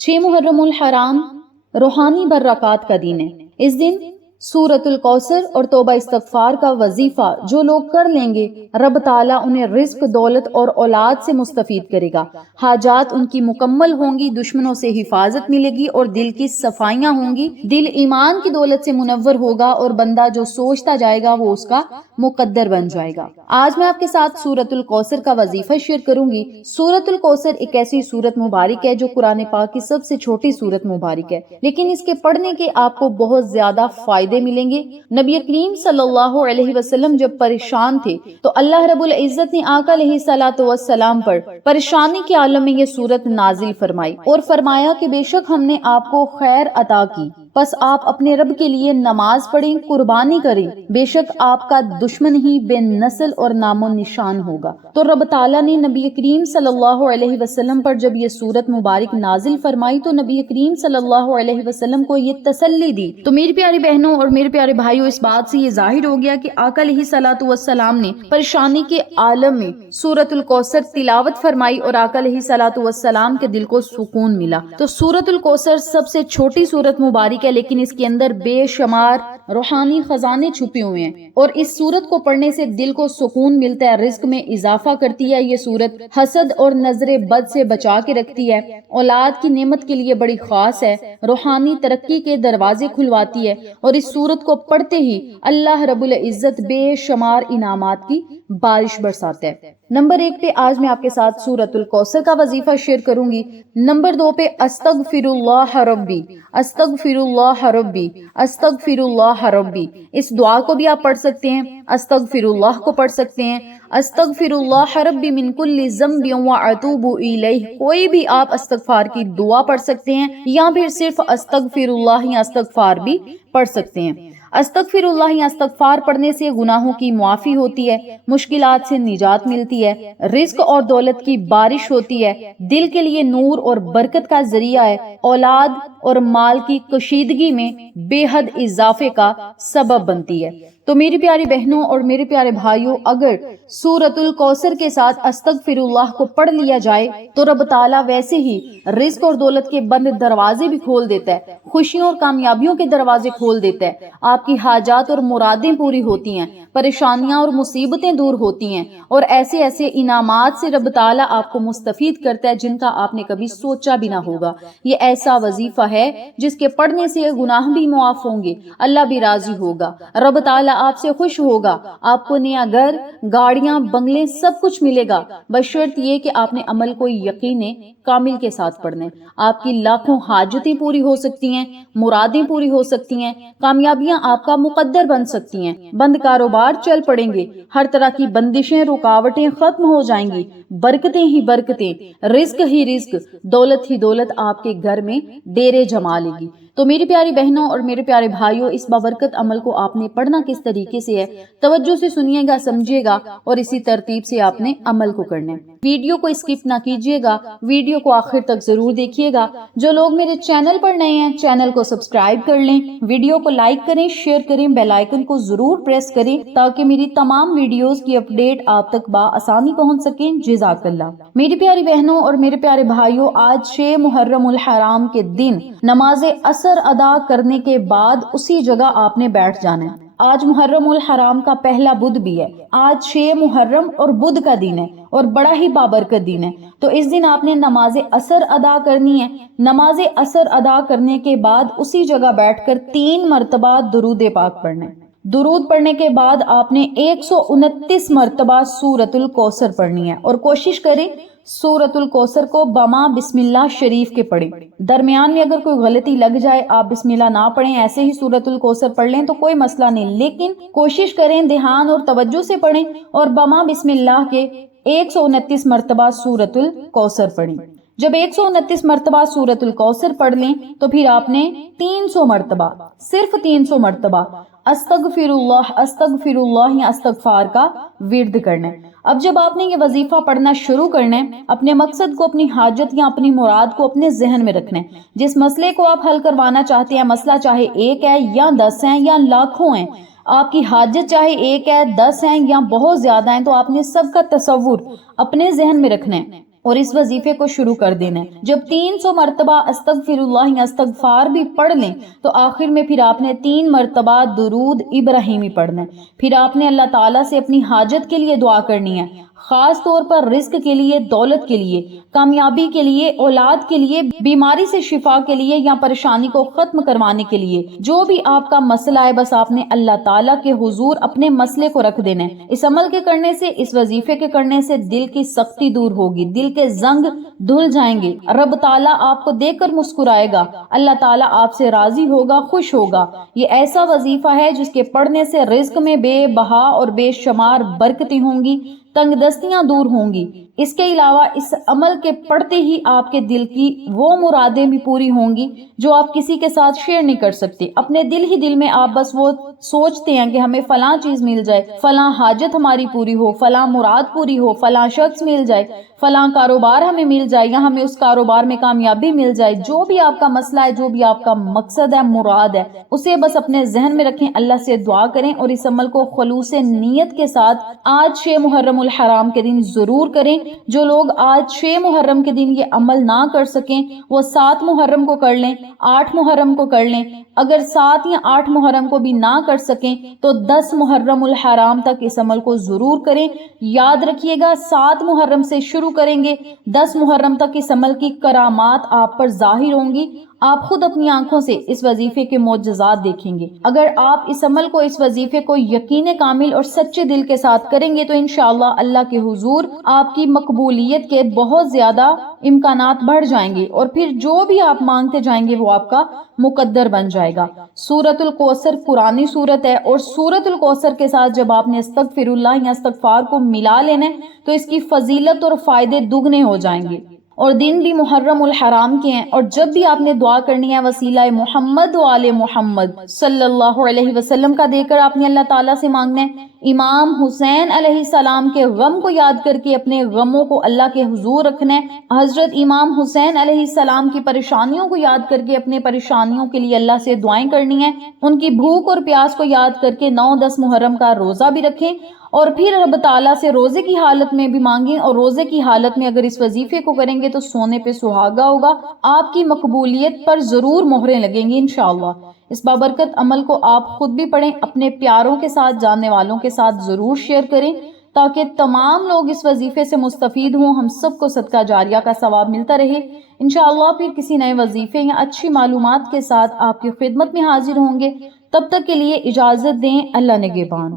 6 मुहर्रम उल हराम रूहानी बरक़ात का दिन है। इस दिन सूरतुल कौसर और तौबा इस्तगफार का वजीफा जो लोग कर लेंगे, रब ताला उन्हें रिज्क, दौलत और औलाद से मुस्तफीद करेगा। हाजात उनकी मुकम्मल होंगी, दुश्मनों से हिफाजत मिलेगी और दिल की सफाइयां होंगी। दिल ईमान की दौलत से मुनव्वर होगा और बंदा जो सोचता जाएगा वो उसका मुकद्दर बन जाएगा। आज मैं आपके साथ सूरतुल कौसर का वजीफा शेयर करूंगी। सूरतुल कौसर एक ऐसी सूरत मुबारक है जो कुरान पाक की सबसे छोटी सूरत मुबारक है, लेकिन इसके पढ़ने के आपको बहुत ज्यादा फायदे मिलेंगे। नबी करीम सल्लल्लाहु अलैहि वसल्लम जब परेशान थे तो अल्लाह रब्बुल इज्जत ने आका अलैहिस्सलातु वस्सलाम पर परेशानी के आलम में ये सूरत नाजिल फरमाई और फरमाया कि बेशक हमने आपको खैर अता की, बस आप अपने रब के लिए नमाज पढ़ें, कुर्बानी करें, बेशक आपका दुश्मन ही बेनस्ल और नामो निशान होगा। तो रब ताला ने नबी करीम सल्लल्लाहु अलैहि वसल्लम पर जब ये सूरत मुबारक नाजिल फरमाई तो नबी करीम सल्लल्लाहु अलैहि वसल्लम को ये तसल्ली दी। तो मेरी प्यारी बहनों और मेरे प्यारे भाइयों, इस बात से ये जाहिर हो गया कि आका अलैहिस्सलातु वस्सलाम ने परेशानी के आलम में सूरतुल कौसर तिलावत फरमाई और आका अलैहिस्सलातु वस्सलाम के दिल को सुकून मिला। तो सूरतुल कौसर सबसे छोटी सूरत मुबारक है, लेकिन इसके अंदर बेशुमार रूहानी खजाने छुपे हुए हैं और इस सूरत को पढ़ने से दिल को सुकून मिलता है, रिज्क में इजाफा करती है। ये सूरत हसद और नजरे बद से बचा के रखती है, औलाद की नेमत के लिए बड़ी खास है, रूहानी तरक्की के दरवाजे खुलवाती है और इस सूरत को पढ़ते ही अल्लाह रब्बुल इज्जत बेशुमार इनामात की बारिश बरसाता है। नंबर 1 पे आज मैं आपके साथ सूरतुल कौसर का वजीफा शेयर करूंगी। नंबर 2 पे अस्तगफिरुल्लाह रब्बी, अस्तगफिरुल्लाह रब्बी, अस्तगफिरुल्लाह रब्बी। इस दुआ को भी आप पढ़ सकते हैं, अस्तगफिरुल्लाह को पढ़ सकते हैं, अस्तगफिरुल्लाह रब्बी मिन कुल्ली ज़म्बि व अतूबु इलैह। कोई भी आप इस्तगफार की दुआ पढ़ सकते हैं या फिर सिर्फ अस्तगफिरुल्लाह या इस्तगफार भी पढ़ सकते हैं। अस्तगफिरुल्लाह या इस्तगफार पढ़ने से गुनाहों की मुआफी होती है, मुश्किलात से निजात मिलती है, रिज्क और दौलत की बारिश होती है, दिल के लिए नूर और बरकत का जरिया है, औलाद और माल की कशीदगी में बेहद इजाफे का सबब बनती है। तो मेरी प्यारी बहनों और मेरे प्यारे भाइयों, अगर सूरतुल कौसर के साथ अस्तगफिरुल्लाह को पढ़ लिया जाए तो रब ताला वैसे ही रिज्क और दौलत के बंद दरवाजे भी खोल देता है, खुशियों और कामयाबियों के दरवाजे खोल देता है। आपकी हाजात और मुरादें पूरी होती हैं, परेशानियां और मुसीबतें दूर होती हैं और ऐसे ऐसे इनामात से रब ताला आपको मुस्तफीद करता है जिनका आपने कभी सोचा भी ना होगा। ये ऐसा वजीफा है जिसके पढ़ने से गुनाह भी मुआफ होंगे, अल्लाह भी राजी होगा, रब ताला आपसे खुश होगा, आपको नया घर, गाड़ियां, बंगले सब कुछ मिलेगा, बशर्त ये कि आपने अमल को यकीने कामिल के साथ पढ़ना है। आपकी लाखों हाजतें पूरी हो सकती हैं, मुरादें पूरी हो सकती हैं, कामयाबियां आपका मुकद्दर बन सकती हैं, बंद कारोबार चल पड़ेंगे, हर तरह की बंदिशें, रुकावटें खत्म हो जाएंगी, बरकतें ही बरकतें, रिज्क ही रिज्क, दौलत ही दौलत आपके घर में डेरे जमा लेगी। तो मेरी प्यारी बहनों और मेरे प्यारे भाइयों, इस बाबरकत अमल को आपने पढ़ना किस तरीके से है, तवज्जो से सुनिएगा, समझिएगा और इसी तरतीब से आपने अमल को करना है। वीडियो को स्किप ना कीजिएगा, वीडियो को आखिर तक जरूर देखिएगा। जो लोग मेरे चैनल पर नए हैं, चैनल को सब्सक्राइब कर लें, वीडियो को लाइक करें, शेयर करें, बेल आइकन को जरूर प्रेस करें ताकि मेरी तमाम वीडियोस की अपडेट आप तक आसानी पहुंच सके। जज़ाकल्लाह। मेरी प्यारी बहनों और मेरे प्यारे भाइयों, आज 6 मुहर्रम उल हराम के दिन नमाज असर अदा करने के बाद उसी जगह आपने बैठ जाना है। आज मुहर्रम उल हराम का पहला बुध भी है। आज 6 मुहर्रम और बुध का दिन है और बड़ा ही बाबरकत दिन है। तो इस दिन आपने नमाज असर अदा करनी है। नमाज असर अदा करने के बाद उसी जगह बैठकर 3 मरतबा दुरूद पाक पढ़ना है। दुरूद पढ़ने के बाद आपने 129 मरतबा सूरतुल कौसर पढ़नी है और कोशिश करें सूरतुल कौसर को बमा बिस्मिल्लाह शरीफ के पढ़ें। दरमियान में अगर कोई गलती लग जाए, आप बिस्मिल्लाह ना पढ़ें, ऐसे ही सूरतुल कौसर पढ़ लें तो कोई मसला नहीं, लेकिन कोशिश करें ध्यान और तवज्जो से पढ़ें और बमा बिस्मिल्लाह के 129 मरतबा सूरतुल कौसर पढ़ें। जब 129 मरतबा सूरतुल कौसर पढ़ लें तो फिर आपने 300 मरतबा, सिर्फ 300 मरतबा अस्तगफिरुल्लाह, अस्तगफिरुल्लाह या अस्तगफार का विर्द करना है। अब जब आपने ये वजीफा पढ़ना शुरू करना है, अपने मकसद को, अपनी हाजत या अपनी मुराद को अपने जहन में रखना है। जिस मसले को आप हल करवाना चाहते हैं, मसला चाहे 1 है या 10 है या लाखों है, आपकी हाजत चाहे 1 है, 10 है या बहुत ज्यादा है, तो आपने सबका तसव्वुर अपने जहन में रखना है اور اس وظیفے کو شروع کر دینا ہے۔ جب 300 مرتبہ استغفر اللہ استغفار بھی پڑھ لیں تو آخر میں پھر آپ نے 3 مرتبہ درود ابراہیمی پڑھنا ہے۔ پھر آپ نے اللہ تعالیٰ سے اپنی حاجت کے لیے دعا کرنی ہے، خاص طور پر رزق کے لیے، دولت کے لیے، کامیابی کے لیے، اولاد کے لیے، بیماری سے شفا کے لیے یا پریشانی کو ختم کروانے کے لیے۔ جو بھی آپ کا مسئلہ ہے بس آپ نے اللہ تعالیٰ کے حضور اپنے مسئلے کو رکھ دینا ہے۔ اس عمل کے کرنے سے، اس وظیفے کے کرنے سے دل کی سختی دور ہوگی، دل کے زنگ دھل جائیں گے، رب تعالیٰ آپ کو دیکھ کر مسکرائے گا، اللہ تعالیٰ آپ سے راضی ہوگا، خوش ہوگا۔ یہ ایسا وظیفہ ہے جس کے پڑھنے سے رزق میں بے بہا اور بے شمار برکتیں ہوں گی، تنگ دستیاں دور ہوں گی۔ اس کے علاوہ اس عمل کے پڑھتے ہی آپ کے دل کی وہ مرادیں بھی پوری ہوں گی جو آپ کسی کے ساتھ شیئر نہیں کر سکتے۔ اپنے دل ہی دل میں آپ بس وہ سوچتے ہیں کہ ہمیں فلاں چیز مل جائے، فلاں حاجت ہماری پوری ہو، فلاں مراد پوری ہو، فلاں شخص مل جائے، فلاں کاروبار ہمیں مل جائے یا ہمیں اس کاروبار میں کامیابی مل جائے۔ جو بھی آپ کا مسئلہ ہے، جو بھی آپ کا مقصد ہے، مراد ہے، اسے بس اپنے ذہن میں رکھیں، اللہ سے دعا کریں اور اس عمل کو خلوص نیت کے ساتھ آج 6 محرم الحرام کے دن ضرور کریں۔ جو لوگ آج 6 محرم کے دن یہ عمل نہ کر سکیں وہ 7 محرم کو کر لیں، 8 محرم کو کر لیں۔ اگر 7 یا 8 محرم کو بھی نہ کر سکیں تو 10 محرم الحرام تک اس عمل کو ضرور کریں۔ یاد رکھیے گا 7 محرم سے شروع کریں گے، 10 محرم تک اس عمل کی کرامات آپ پر ظاہر ہوں گی، آپ خود اپنی آنکھوں سے اس وظیفے کے معجزات دیکھیں گے۔ اگر آپ اس عمل کو، اس وظیفے کو یقین کامل اور سچے دل کے ساتھ کریں گے تو انشاءاللہ اللہ کے حضور آپ کی مقبولیت کے بہت زیادہ امکانات بڑھ جائیں گے اور پھر جو بھی آپ مانگتے جائیں گے وہ آپ کا مقدر بن جائے گا۔ سورۃ الکوثر قرآنی سورت ہے اور سورۃ الکوثر کے ساتھ جب آپ نے استغفر اللہ یا استغفار کو ملا لینا ہے تو اس کی فضیلت اور فائدے دگنے ہو جائیں گے۔ اور دن بھی محرم الحرام کے ہیں، اور جب بھی آپ نے دعا کرنی ہے وسیلہ محمد و آل محمد صلی اللہ علیہ وسلم کا دے کر آپ نے اللہ تعالیٰ سے مانگنا ہے۔ امام حسین علیہ السلام کے غم کو یاد کر کے اپنے غموں کو اللہ کے حضور رکھنا ہے۔ حضرت امام حسین علیہ السلام کی پریشانیوں کو یاد کر کے اپنے پریشانیوں کے لیے اللہ سے دعائیں کرنی ہیں۔ ان کی بھوک اور پیاس کو یاد کر کے 9-10 محرم کا روزہ بھی رکھیں اور پھر رب تعالیٰ سے روزے کی حالت میں بھی مانگیں، اور روزے کی حالت میں اگر اس وظیفے کو کریں گے تو سونے پہ سہاگا ہوگا، آپ کی مقبولیت پر ضرور مہریں لگیں گی انشاءاللہ۔ اس بابرکت عمل کو آپ خود بھی پڑھیں، اپنے پیاروں کے ساتھ، جاننے والوں کے ساتھ ضرور شیئر کریں تاکہ تمام لوگ اس وظیفے سے مستفید ہوں، ہم سب کو صدقہ جاریہ کا ثواب ملتا رہے۔ انشاءاللہ پھر کسی نئے وظیفے یا اچھی معلومات کے ساتھ آپ کی خدمت میں حاضر ہوں گے، تب تک کے لیے اجازت دیں، اللہ نگہبان۔